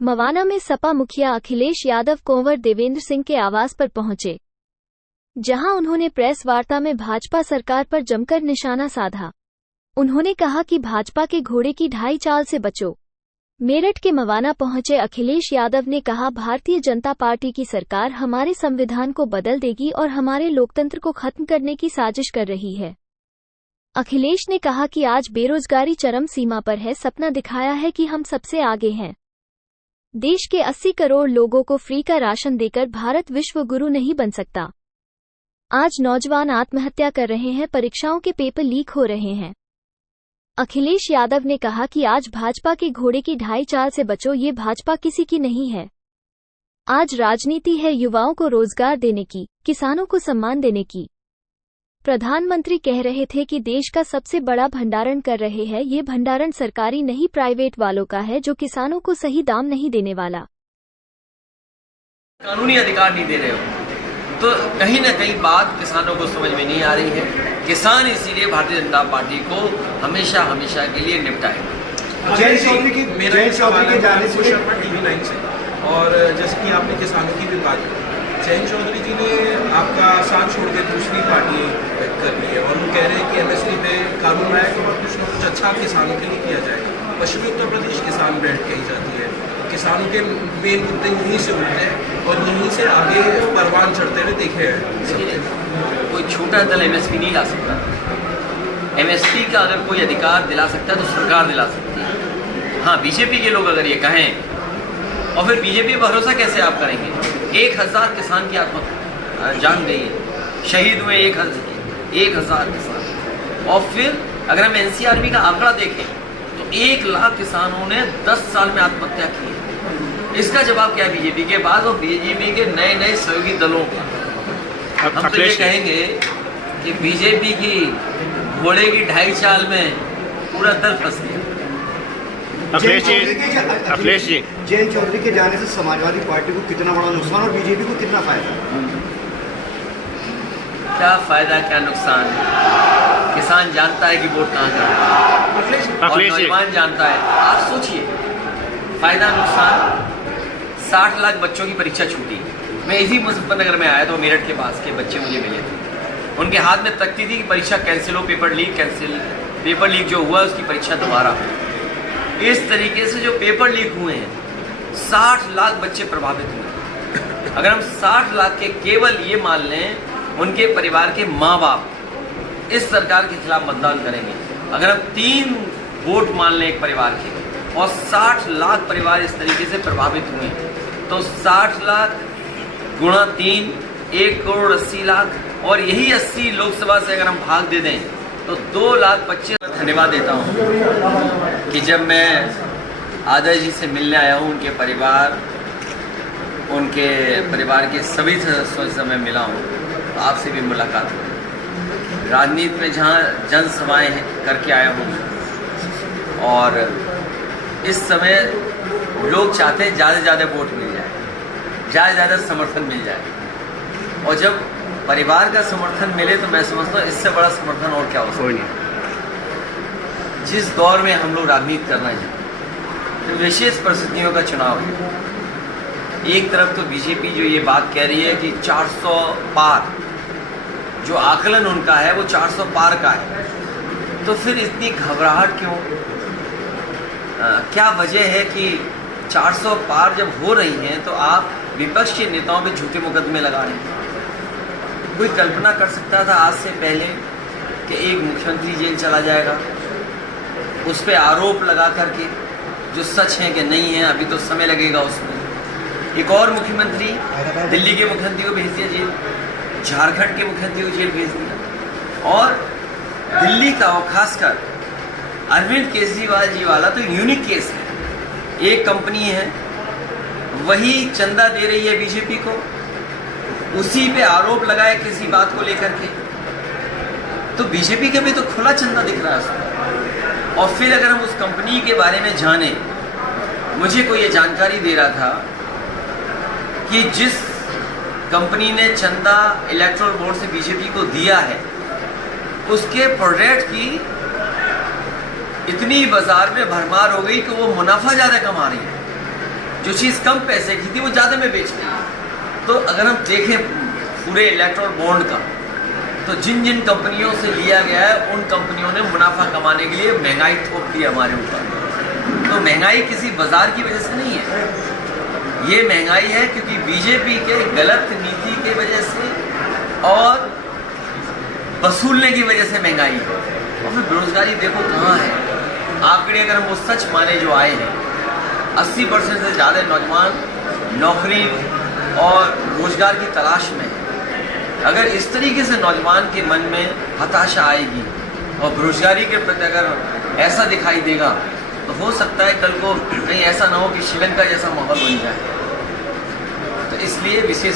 मवाना में सपा मुखिया अखिलेश यादव कुंवर देवेंद्र सिंह के आवास पर पहुंचे, जहां उन्होंने प्रेस वार्ता में भाजपा सरकार पर जमकर निशाना साधा। उन्होंने कहा कि भाजपा के घोड़े की ढाई चाल से बचो। मेरठ के मवाना पहुंचे अखिलेश यादव ने कहा, भारतीय जनता पार्टी की सरकार हमारे संविधान को बदल देगी और हमारे लोकतंत्र को खत्म करने की साजिश कर रही है। अखिलेश ने कहा कि आज बेरोजगारी चरम सीमा पर है, सपना दिखाया है कि हम सबसे आगे हैं। देश के 80 करोड़ लोगों को फ्री का राशन देकर भारत विश्व गुरु नहीं बन सकता। आज नौजवान आत्महत्या कर रहे हैं, परीक्षाओं के पेपर लीक हो रहे हैं। अखिलेश यादव ने कहा कि आज भाजपा के घोड़े की ढाई चाल से बचो, ये भाजपा किसी की नहीं है। आज राजनीति है युवाओं को रोजगार देने की, किसानों को सम्मान देने की। प्रधानमंत्री कह रहे थे कि देश का सबसे बड़ा भंडारण कर रहे हैं, ये भंडारण सरकारी नहीं प्राइवेट वालों का है, जो किसानों को सही दाम नहीं देने वाला। कानूनी अधिकार नहीं दे रहे हो तो कहीं ना कहीं बात किसानों को समझ में नहीं आ रही है। किसान इसीलिए भारतीय जनता पार्टी को हमेशा हमेशा के लिए निपटाएगा। जयंत चौधरी के जाने से टीवी 9 से, और जैसे कि आपने किसानों की भी बात की, जयंत चौधरी जी ने आपका साथ छोड़ के दूसरी पार्टी कर ली है और वो कह रहे हैं कि एमएसपी पे कानून आएगा और कुछ न कुछ अच्छा किसानों के लिए किया जाएगा। पश्चिमी उत्तर प्रदेश किसान बेल्ट कही जाती है, किसानों के मेन मुद्दे यहीं से उठते हैं और यहीं से आगे परवान चढ़ते हुए देखे हैं। कोई छोटा दल एमएसपी नहीं ला सकता। एमएसपी का अगर कोई अधिकार दिला सकता है तो सरकार दिला सकती है। हाँ, बीजेपी के लोग अगर ये कहें, और फिर बीजेपी भरोसा कैसे आप करेंगे? 1000 किसान की आत्महत्या जान गई है, शहीद हुए 1000 किसान। और फिर अगर हम एनसीआरबी का आंकड़ा देखें तो 1 लाख किसानों ने 10 साल में आत्महत्या की है। इसका जवाब क्या है बीजेपी के बाद और बीजेपी के नए नए सहयोगी दलों का? हम तो ये कहेंगे कि बीजेपी की घोड़े की ढाई चाल में पूरा दल फंस गया। अखिलेश जी, जयंत चौधरी के जाने से समाजवादी पार्टी को कितना बड़ा नुकसान और बीजेपी को कितना फायदा? क्या फायदा क्या नुकसान? किसान जानता है कि वोट कहाँ करना है और नौजवान जानता है। आप सोचिए, फायदा नुकसान। 60 लाख बच्चों की परीक्षा छूटी। मैं इसी मुजफ्फरनगर में आया तो मेरठ के पास के बच्चे मुझे मिले थे। उनके हाथ में तख्ती थी कि परीक्षा कैंसिल हो, paper leak cancel. Paper leak जो हुआ उसकी परीक्षा दोबारा हो। इस तरीके से जो पेपर लीक हुए हैं, 60 लाख बच्चे प्रभावित हुए। अगर हम 60 लाख के केवल ये मान लें, उनके परिवार के माँ बाप इस सरकार के खिलाफ मतदान करेंगे। अगर हम 3 वोट मान लें एक परिवार के और 60 लाख परिवार इस तरीके से प्रभावित हुए, तो 60 लाख गुणा 3, 1 करोड़ 80 लाख, और यही 80 लोकसभा से अगर हम भाग दे दें तो 2,25,000। धन्यवाद देता हूँ कि जब मैं आदर्श जी से मिलने आया हूँ, उनके परिवार के सभी सदस्यों से मैं मिला हूँ, आपसे भी मुलाकात हुई। राजनीति में जहाँ जनसभाएं करके आया हूँ और इस समय लोग चाहते हैं ज़्यादा से ज़्यादा वोट मिल जाए, ज़्यादा से ज़्यादा समर्थन मिल जाए। और जब परिवार का समर्थन मिले तो मैं समझता हूँ इससे बड़ा समर्थन और क्या हो सकता है। जिस दौर में हम लोग राजनीति करना है, तो विशेष परिस्थितियों का चुनाव है। एक तरफ तो बीजेपी जो ये बात कह रही है कि 400 पार, जो आकलन उनका है वो 400 पार का है, तो फिर इतनी घबराहट क्यों? क्या वजह है कि 400 पार जब हो रही हैं तो आप विपक्ष के नेताओं पे झूठे मुकदमे लगा रहे हैं? कोई कल्पना कर सकता था आज से पहले कि एक मुख्यमंत्री जेल चला जाएगा? उस पर आरोप लगा करके जो सच है कि नहीं है, अभी तो समय लगेगा उसमें। एक और मुख्यमंत्री, दिल्ली के मुख्यमंत्री को भेज दिया जेल, झारखंड के मुख्यमंत्री को जेल भेज दिया, और दिल्ली का और खासकर अरविंद केजरीवाल जी वाला तो यूनिक केस है। एक कंपनी है, वही चंदा दे रही है बीजेपी को, उसी पे आरोप लगाए किसी बात को लेकर के, तो बीजेपी का भी तो खुला चंदा दिख रहा है उसमें। और फिर अगर हम उस कंपनी के बारे में जाने, मुझे कोई ये जानकारी दे रहा था कि जिस कंपनी ने चंदा इलेक्टोरल बोर्ड से बीजेपी को दिया है, उसके प्रोडक्ट की इतनी बाजार में भरमार हो गई कि वो मुनाफा ज़्यादा कमा रही है। जो चीज़ कम पैसे की थी वो ज़्यादा में बेच रही है। तो अगर हम देखें पूरे इलेक्ट्रल बॉन्ड का, तो जिन जिन कंपनियों से लिया गया है उन कंपनियों ने मुनाफा कमाने के लिए महंगाई थोप दी हमारे ऊपर। तो महंगाई किसी बाजार की वजह से नहीं है, ये महंगाई है क्योंकि बीजेपी के गलत नीति की वजह से और वसूलने की वजह से महंगाई है। और फिर बेरोजगारी देखो कहाँ है, आंकड़े अगर हम वो सच माने जो आए हैं, 80% से ज़्यादा नौजवान नौकरी और रोजगार की तलाश में है। अगर इस तरीके से नौजवान के मन में हताशा आएगी और बेरोजगारी के प्रति अगर ऐसा दिखाई देगा, तो हो सकता है कल को कहीं ऐसा ना हो कि श्रीलंका जैसा माहौल बन जाए। तो इसलिए विशेष